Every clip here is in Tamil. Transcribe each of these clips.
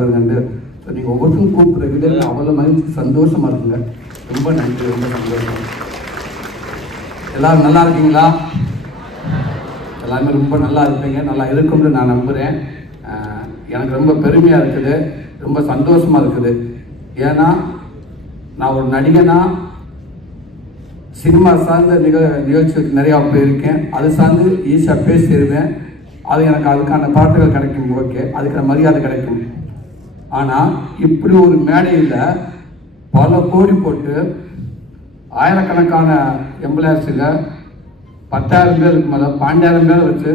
கண்டு ஸோ நீங்கள் ஒவ்வொருத்தரும் கூப்பிட்றது அவ்வளோ மகிழ்ச்சி சந்தோஷமாக இருக்குங்க. ரொம்ப நன்றி, ரொம்ப சந்தோஷம். எல்லோரும் நல்லா இருக்கீங்களா? எல்லாருமே ரொம்ப நல்லா இருப்பீங்க, நல்லா இருக்கும்னு நான் நம்புகிறேன். எனக்கு ரொம்ப பெருமையாக இருக்குது, ரொம்ப சந்தோஷமாக இருக்குது. ஏன்னா நான் ஒரு நடிகனாக சினிமா சார்ந்த நிகழ்ச்சிக்கு நிறையா போயிருக்கேன். அது சார்ந்து ஈஸியாக பேசிடுவேன். அது எனக்கு அதுக்கான பாட்டுகள் கிடைக்கும், ஓகே, அதுக்கான மரியாதை கிடைக்கும். ஆனால் இப்படி ஒரு மேடையில் பல கோடி போட்டு ஆயிரக்கணக்கான எம்புலன்ஸில் 10,000 பேருக்கு மேலே 12,000 பேரை வச்சு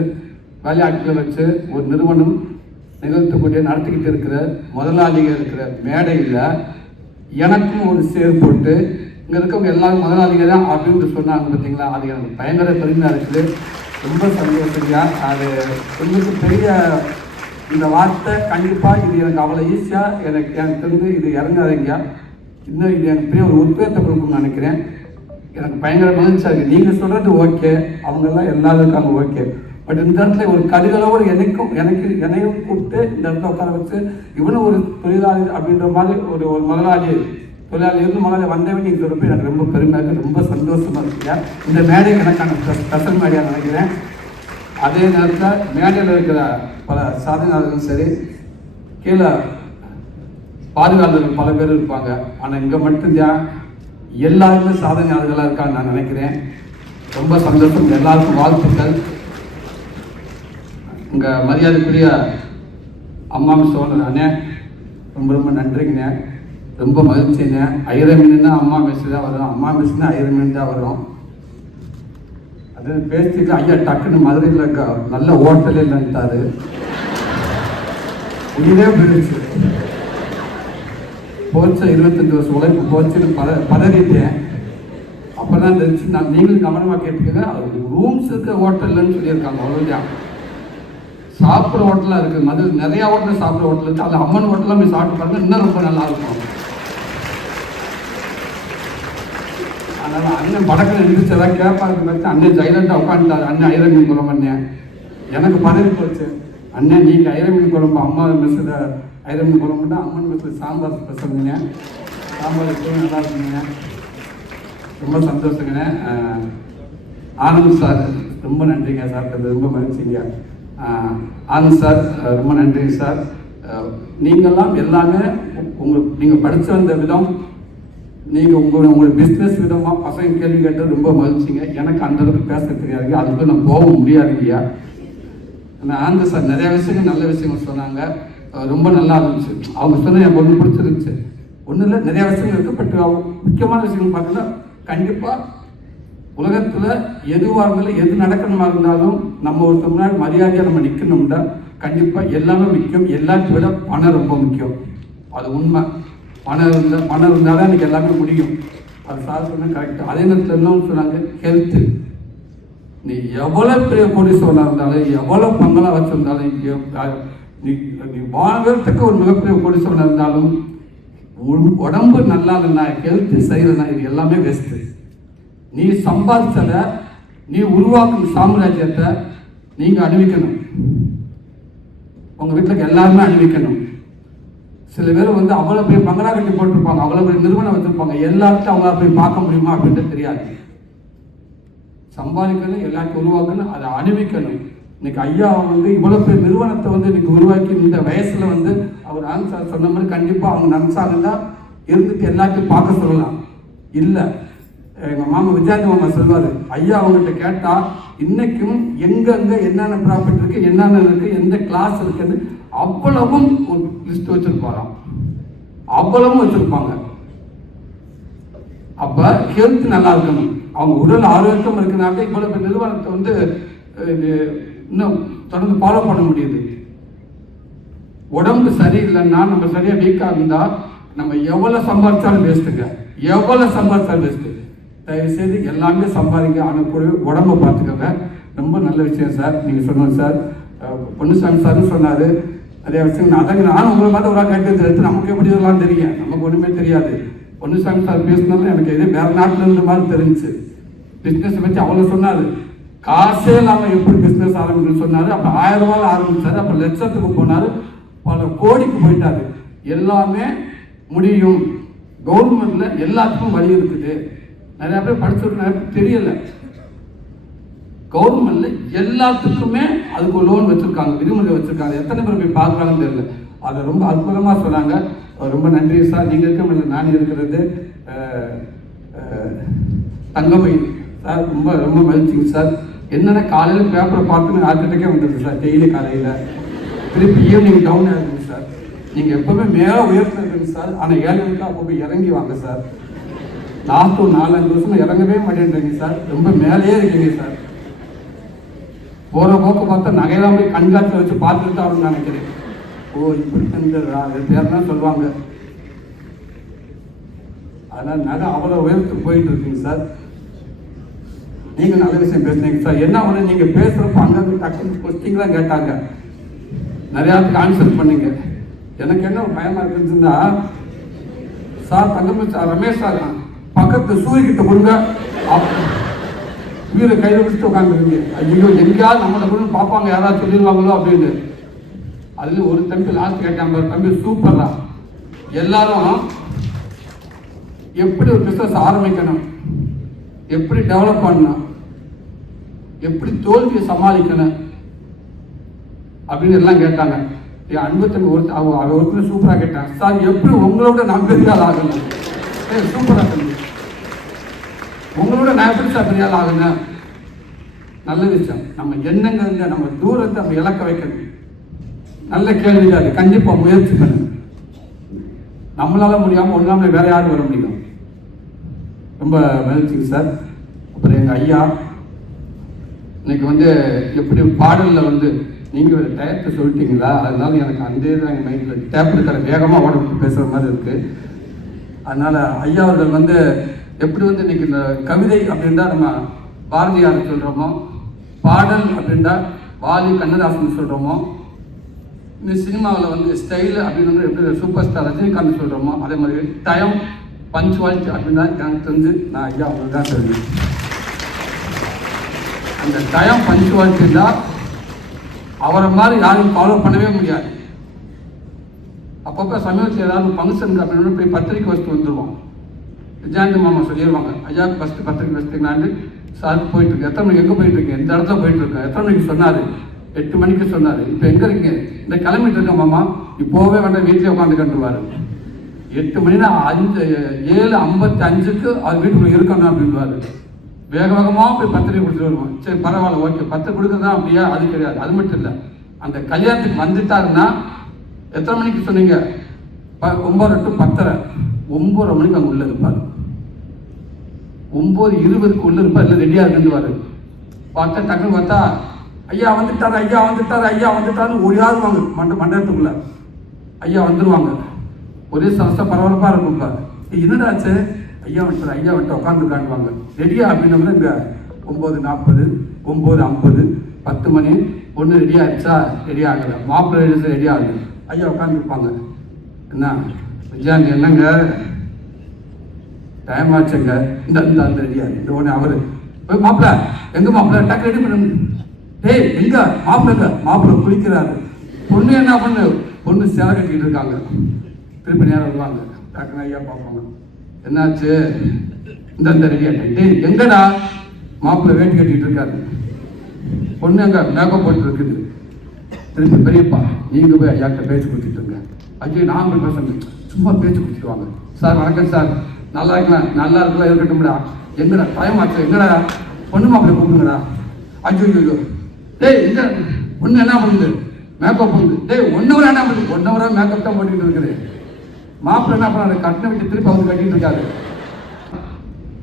வேலையாட்களை வச்சு ஒரு நிறுவனம் நிகழ்த்தக்கூடிய நடத்திக்கிட்டு இருக்கிற முதலாளிகள் இருக்கிற மேடையில் எனக்கும் ஒரு சேர் போட்டு இங்கே இருக்கவங்க எல்லாரும் முதலாளிகள் தான் அப்படின்ட்டு சொன்னாங்க பார்த்தீங்களா, அது எனக்கு பயங்கர பெருமையாக இருக்குது. ரொம்ப சந்தோஷங்க. அது உங்களுக்கு பெரிய இந்த வார்த்தை கண்டிப்பாக இது எனக்கு அவ்வளோ ஈஸியாக எனக்கு தெரிஞ்சு இது இறங்காதீங்க. இன்னும் இது எனக்கு பெரிய ஒரு உத்வேகத்தை கொடுக்கும்னு நினைக்கிறேன். எனக்கு பயங்கர மகிழ்ச்சியாக இருக்குது. நீங்கள் சொல்கிறது ஓகே, அவங்கெல்லாம் எல்லாரும் இருக்காங்க ஓகே. பட் இந்த இடத்துல ஒரு கடிகளோடு என்னையும் கூப்பிட்டு இந்த இடத்துல உட்கார வச்சு இவனும் ஒரு தொழிலாளி அப்படின்ற மாதிரி ஒரு முதலாளி இருந்து முதல்ல வந்தவே நீங்கள் சொல்கிறப்ப எனக்கு ரொம்ப பெருமையாக இருக்குது, ரொம்ப சந்தோஷமாக இருக்குங்க. இந்த மேடை எனக்கான ஸ்பெஷல் மேடையாக நினைக்கிறேன். அதே நேரத்தில் மேடையில் இருக்கிற பல சாதனையாளர்களும் சரி, கீழே பாதுகாவலர்கள் பல பேர் இருப்பாங்க. ஆனால் இங்கே மட்டும்தான் எல்லாருமே சாதனையாளர்களாக இருக்கான்னு நான் நினைக்கிறேன். ரொம்ப சந்தோஷம், எல்லாருக்கும் வாழ்த்துக்கள். இங்கே மரியாதைக்குரிய அம்மா சோழன் அண்ணே, ரொம்ப ரொம்ப நன்றிங்கண்ணே, ரொம்ப மகிழ்ச்சிங்க. ஐரமீன்னா அம்மா மெஸ் தான் வரும், அம்மா மெஸ்னா ஐரமீன் தான் வரும். அது பேசிட்டு ஐயா டக்குன்னு மதுரையில் நல்ல ஹோட்டல் இல்லைன்ட்டாரு, உயிரே போயிடுச்சு. போச்சு 25 வருஷம் உழைப்பு போச்சுன்னு பதறிட்டேன். அப்போ தான் தெரிஞ்சு நான் நீங்களும் கவனமாக கேட்டுக்கங்க, ரூம்ஸ் இருக்க ஹோட்டல்லன்னு சொல்லியிருக்காங்க. அவ்வளோதான். சாப்பிட்ற ஹோட்டலாக இருக்குது, மதுரை நிறையா ஹோட்டலில் சாப்பிட்ற ஹோட்டல் இருக்குது. அது அம்மன் ஹோட்டலாக போய் சாப்பிட்டு பாருங்க, இன்னும் ரொம்ப நல்லா இருக்கும். அதனால் அண்ணன் படக்கில் எழுந்திரிச்சதா கேட்பாரு, அண்ணன் சைலண்டாக உட்காந்துட்டாரு. அண்ணன் ஐரமீன் குழம்பு அண்ணன் எனக்கு பதவி போச்சு. அண்ணன் நீங்கள் ஐரமீன் குழம்பு அம்மா மெஸ்ஸில் ஐரமீன் குழம்புன்னா அம்மன் மெஸ்ஸில் சாம்பார் ஸ்பெஷலுங்க, சாம்பார் எப்பவும் நல்லா இருக்குங்க. ரொம்ப சந்தோஷங்கண்ணே. ஆனந்த் சார் ரொம்ப நன்றிங்க சார், அது ரொம்ப மகிழ்ச்சிங்க. ஆனந்த் சார் ரொம்ப நன்றிங்க சார். நீங்கள்லாம் எல்லாமே நீங்கள் படித்து வந்த விதம், நீங்கள் உங்களோட பிஸ்னஸ் விதமாக பசங்க கேள்வி கேட்டது ரொம்ப மகிழ்ச்சிங்க. எனக்கு அந்தளவுக்கு பேச தெரியாதுங்க, அதுக்கு நான் போக முடியாதுங்கய்யா. ஆனால் ஆனந்த் சார் நிறையா விஷயங்கள் நல்ல விஷயங்கள் சொன்னாங்க, ரொம்ப நல்லா இருந்துச்சு. அவங்க சொன்ன எனக்கு ஒன்று பிடிச்சிருந்துச்சு. ஒன்றும் இல்லை, நிறையா விஷயங்கள் இருக்குது. பட் முக்கியமான விஷயங்கள் பார்த்தீங்கன்னா, கண்டிப்பாக உலகத்தில் எதுவாக இருந்தாலும் எது நடக்கணுமா இருந்தாலும் நம்ம ஒருத்தர் முன்னாடி மரியாதையாக நம்ம நிற்கணும்னா கண்டிப்பாக எல்லாமே முக்கியம். எல்லாத்தையும் விட பணம் ரொம்ப முக்கியம், அது உண்மை. பணம் இருந்தால் தான் எனக்கு எல்லாமே முடியும். அது சார் சொன்னால் கரெக்டு. அதே நேரத்தில் இன்னொன்று சொன்னாங்க, ஹெல்த்து. நீ எவ்வளோ பெரிய கோடீஸ்வரனாக இருந்தாலும், எவ்வளோ பங்களா வச்சுருந்தாலும், நீ வாழ்கிறதுக்கு ஒரு மிகப்பெரிய கோடீஸ்வரனாக இருந்தாலும் உடம்பு நல்லா இல்லைன்னா, ஹெல்த்து செய்யலைன்னா இது எல்லாமே வேஸ்ட்டு. நீ சம்பாதிச்சத நீ உருவாக்கும் சாம்ராஜ்யத்தை நீங்கள் அணிவிக்கணும், உங்கள் வீட்டில் எல்லாருமே அணிவிக்கணும். சில பேர் அவ்வளோ போய் பங்களா கட்டி போட்டிருப்பாங்க, அவ்வளோ போய் நிறுவனம் வச்சுருப்பாங்க, எல்லாத்தையும் அவங்கள போய் பார்க்க முடியுமா அப்படின்ட்டு தெரியாது. சம்பாதிக்கணும், எல்லாத்தையும் உருவாக்கணும், அதை அணிவிக்கணும். இன்னைக்கு ஐயா இவ்வளோ பெரிய நிறுவனத்தை இன்னைக்கு உருவாக்கி இந்த வயசில் அவர் ஆன்சர் சொன்ன மாதிரி கண்டிப்பாக அவங்க நினச்சாங்கன்னா இருந்துட்டு எல்லாத்தையும் பார்க்க சொல்லலாம். இல்லை, எங்கள் மாமா விஜயாந்தி மாமா சொல்வார், ஐயா அவங்ககிட்ட கேட்டால் இன்னைக்கும் எங்கெங்கே என்னென்ன ப்ராஃபிட் இருக்குது, என்னென்ன இருக்குது, எந்த கிளாஸ் இருக்குன்னு அவ்வளவும் ஒரு லிஸ்ட் வச்சுருப்பாராம், அவ்வளவும் வச்சுருப்பாங்க. அப்போ ஹெல்த் நல்லா இருக்கணும், அவங்க உடல் ஆரோக்கியம் இருக்கிறனால இவ்வளோ பெரிய நிறுவனத்தை இன்னும் தொடர்ந்து ஃபாலோ பண்ண முடியுது. உடம்பு சரியில்லைன்னா, நம்ம சரியாக வீக்காக இருந்தால் நம்ம எவ்வளோ சம்பாதிச்சாலும் வேஸ்ட்டுங்க, எவ்வளோ சம்பாதிச்சாலும் வேஸ்ட்டு. தயவுசெய்து எல்லாமே சம்பாதிக்க, ஆனால் கூட உடம்பை பார்த்துக்கோங்க. ரொம்ப நல்ல விஷயம் சார் நீங்கள் சொன்னோம் சார். பொன்னுசாமி சாரும் சொன்னார் நிறைய விஷயம். அதாங்க நானும் உங்களை மாதிரி ஒரு கேட்டு எடுத்து நமக்கு எப்படி இதெல்லாம் தெரியும், நமக்கு ஒன்றுமே தெரியாது. பொன்னுசாமி சார் பேசினாலும் எனக்கு எதே வேறு நாட்டில் இருந்த மாதிரி தெரிஞ்சு. பிஸ்னஸ் பற்றி அவ்வளோ சொன்னார். காசே இல்லாமல் எப்படி பிஸ்னஸ் ஆரம்பிக்கணும்னு சொன்னார். அப்போ 1000 ரூபாயில் ஆரம்பித்தார். அப்போ லட்சத்துக்கு போனார். பல கோடிக்கு போயிட்டாரு. எல்லாமே முடியும், கவர்மெண்ட்ல எல்லாத்துக்கும் வழி இருக்குது. நிறைய பேர் படிச்சவங்க நிறைய பேர் தெரியல. கவர்மெண்ட்ல எல்லாத்துக்குமே அதுக்கு லோன் வச்சிருக்காங்க, விதிமுறை வச்சிருக்காங்க. எத்தனை பேர் போய் பார்க்குறாங்கன்னு தெரியல. அதை ரொம்ப அற்புதமா சொன்னாங்க. ரொம்ப நன்றி சார். நீங்க இருக்க நான் இருக்கிறது தங்கமயில் சார், ரொம்ப ரொம்ப மகிழ்ச்சிங்க சார். என்னென்ன காலையில் பேப்பரை பார்த்து ஆர்கிட்டக்கே வந்துருக்கு சார். டெய்லி காலையில் திருப்பி ஈவினிங் டவுன் ஆகுதுங்க சார். நீங்கள் எப்பவுமே மேலே உயர்த்தி இருக்குங்க சார். ஆனால் 7 மணிக்கு அப்போ போய் இறங்கி வாங்க சார். லாஸ்ட் ஒரு 4-5 வருஷமா இறங்கவே மாட்டேன்றீங்க சார். ரொம்ப மேலேயே இருக்கீங்க சார். போகிற போக்கு பார்த்தா நகையெல்லாம் போய் கண்காட்சியில் வச்சு பார்த்துட்டு தான் நினைக்கிறேன். ஓ இப்படி பேர் தான் சொல்லுவாங்க. அதனால் நகை அவ்வளோ உயரத்துக்கு போயிட்டு இருக்குங்க சார். நீங்கள் நல்ல விஷயம் பேசுனீங்க சார். என்ன ஒன்று நீங்கள் பேசுகிறப்ப அங்கே டக்குனு கொஸ்டின்லாம் கேட்டாங்க, நிறையாத்துக்கு ஆன்சர் பண்ணீங்க. எனக்கு என்ன பயமாக இருக்குதுன்னா sir, Thangamani sir, Ramesh sir பக்கத்து சூரியகிட்ட கொடுங்க, வீரை கையில் வச்சுட்டு உட்காந்துருங்க. ஐயோ எங்கேயாவது நம்மளை கூட பார்ப்பாங்க, யாராவது சொல்லிடுவாங்களோ அப்படின்னு. அதுலேயும் ஒரு தம்பி லாஸ்ட் கேட்டாங்க, தம்பி சூப்பரா, எல்லாரும் எப்படி ஒரு பிஸ்னஸ் ஆரம்பிக்கணும், எப்படி டெவலப் பண்ணணும், எப்படி தோல்வியை சமாளிக்கணும் அப்படின்னு எல்லாம் கேட்டாங்க. என் அன்பத்தம்பி ஒருத்தர் சூப்பராக கேட்டாங்க, சார் எப்படி உங்களோட நான் பெரிய ஆள் ஆகணும். சூப்பராக தம்பி, உங்களோட நான் எப்படி சார் பெரிய ஆள் ஆகணும். நல்ல விஷயம். நம்ம எண்ணங்கள் நம்ம தூரத்தை நம்ம இலக்க வைக்கணும். நல்ல கேள்விக்காது, கண்டிப்பாக முயற்சி பண்ணணும். நம்மளால முடியாமல் ஒன்றாமல் வேற யாரும் வர முடியும். ரொம்ப மகிழ்ச்சிங்க சார். அப்புறம் எங்கள் ஐயா இன்னைக்கு எப்படி பாடலில் நீங்கள் ஒரு டயத்தை சொல்லிட்டீங்களா, அதனால எனக்கு அந்த எங்கள் மைண்டில் டேப் இருக்கிற வேகமாக ஓட பேசுகிற மாதிரி இருக்குது. அதனால் ஐயா அவர்கள் எப்படி இன்னைக்கு இந்த கவிதை அப்படின்றா நம்ம பாரதியார் சொல்கிறோமோ, பாடல் அப்படின்றா வாலி கண்ணதாசன் சொல்கிறோமோ, இந்த சினிமாவில் ஸ்டைலு அப்படின்னு எப்படி சூப்பர் ஸ்டார் ரஜினிகாந்த் சொல்கிறோமோ, அதே மாதிரி டைம் பஞ்சுவாலிட்டி அப்படின்னா எனக்கு தெரிஞ்சு நான் ஐயா அவங்களுக்கு தான் சொல்லுவேன். அந்த டைம் பஞ்சுவாலிட்டி தான் அவரை மாதிரி யாரும் ஃபாலோ பண்ணவே முடியாது. அப்பப்போ சமயத்தில் ஏதாவது ஃபங்க்ஷனுக்கு அப்படின்னு போய் பத்திரிக்கை வச்சுட்டு வந்துடுவோம். விஜயாந்தி மாமா சொல்லிடுவாங்க, ஐயாவுக்கு ஃபஸ்ட்டு பத்திரிக்கை வச்சுட்டீங்களான்னு. சாருக்கு போயிட்டுருக்கு, எத்தனை மணிக்கு எங்கே போயிட்டுருக்கேன், எந்த இடத்துல போயிட்டுருக்கேன், எத்தனை மணிக்கு சொன்னார், 8 மணிக்கு சொன்னார், இப்போ எங்கே இருக்கீங்க, இந்த கிளம்பிட்டு இருக்கேன் மாமா, இப்போவே வேண்டாம் வீட்டிலே உட்காந்து கண்டுவார். 8 மணினா 7:55க்கு அது வீட்டுக்குள்ளே இருக்கணும் அப்படின்வார். வேக வேகமாக போய் பத்திரிக்கை கொடுத்துட்டு வருவோம். சரி பரவாயில்ல, ஓகே, 10 கொடுக்குறதா அப்படியா, அது கிடையாது. அது மட்டும் இல்லை, அந்த கல்யாணத்துக்கு வந்துட்டாருன்னா எத்தனை மணிக்கு சொன்னீங்க, 9 to 10:30, 9 மணிக்கு அங்கே உள்ளே இருப்பார். 9:20க்கு உள்ளே இருப்பார், இல்லை ரெடியாக இருக்குன்னுவார். பார்த்தா டக்குன்னு பார்த்தா ஐயா வந்துட்டாரு, ஐயா வந்துட்டாரு, ஐயா வந்துட்டாருன்னு ஓடியாருவாங்க மண்டபத்துக்குள்ள. ஐயா வந்துடுவாங்க. ஒரே சரச பரபரப்பாக இருக்கும்ப்பா. என்னடாச்சு, ஐயா வந்துட்டார், ஐயா வந்துட்டு உட்காந்துருக்காண்டுவாங்க. ரெடியா அப்படின்னா இங்கே 9:40, 9:50, 10 மணி, பொண்ணு ரெடி ஆகிடுச்சா, ரெடி ஆகலை, மாப்பிள்ளை எழுதி ரெடி ஆகுது, ஐயா உட்காந்துருப்பாங்க. என்ன விஜயாந்தி, என்னங்க டைம் ஆச்சுங்க, இந்த அந்த ரெடியாக இந்த ஒன்று அவர் போய் மாப்பிள்ள எங்கே மாப்பிள்ள டக்கு ரெடி பண்ண. டேய் எங்க மாப்பிள்ள, மாப்பிள்ள குளிக்கிறாரு. பொண்ணு என்ன பண்ணு, பொண்ணு சேலை கட்டிக்கிட்டு இருக்காங்க. திருப்பி நேரம் வருவாங்க, டக்குன்னு ஐயா பார்ப்பாங்க, என்னாச்சு, இந்த ரெடியாட்டேன். டேய் எங்கடா, மாப்பிள்ளை வேட்டி கட்டிக்கிட்டு இருக்காரு. பொண்ணு எங்க மேக்கப் போட்டு இருக்குது. திருப்பி பெரியப்பா நீங்கள் போய் ஐயாக்கிட்ட பேச்சு கொடுத்துட்டுருங்க. ஐயோ நான் போய் பேசுறேன், சும்மா பேச்சு கொடுத்துட்டு வாங்க. சார் வணக்கம் சார், நல்லா இருக்கலாம், நல்லா இருக்கலாம், இருக்கட்டும்டா. எங்கடா டைம் ஆச்சு, எங்கடா பொண்ணு மாப்பிள்ளை கூப்பிடுங்கடா. ஐயோ ஐயோ, டேய் இந்த பொண்ணு என்ன பண்ணுது, மேக்கப் பண்ணுது. டேய் 1 hour என்ன பண்ணுது, 1 hour மேக்கப் தான் போட்டுக்கிட்டு இருக்குது. மாப்பிள்ளை என்ன பண்ணாரு, கட்டின விட்டு திருப்பி கட்டிட்டு இருக்காரு.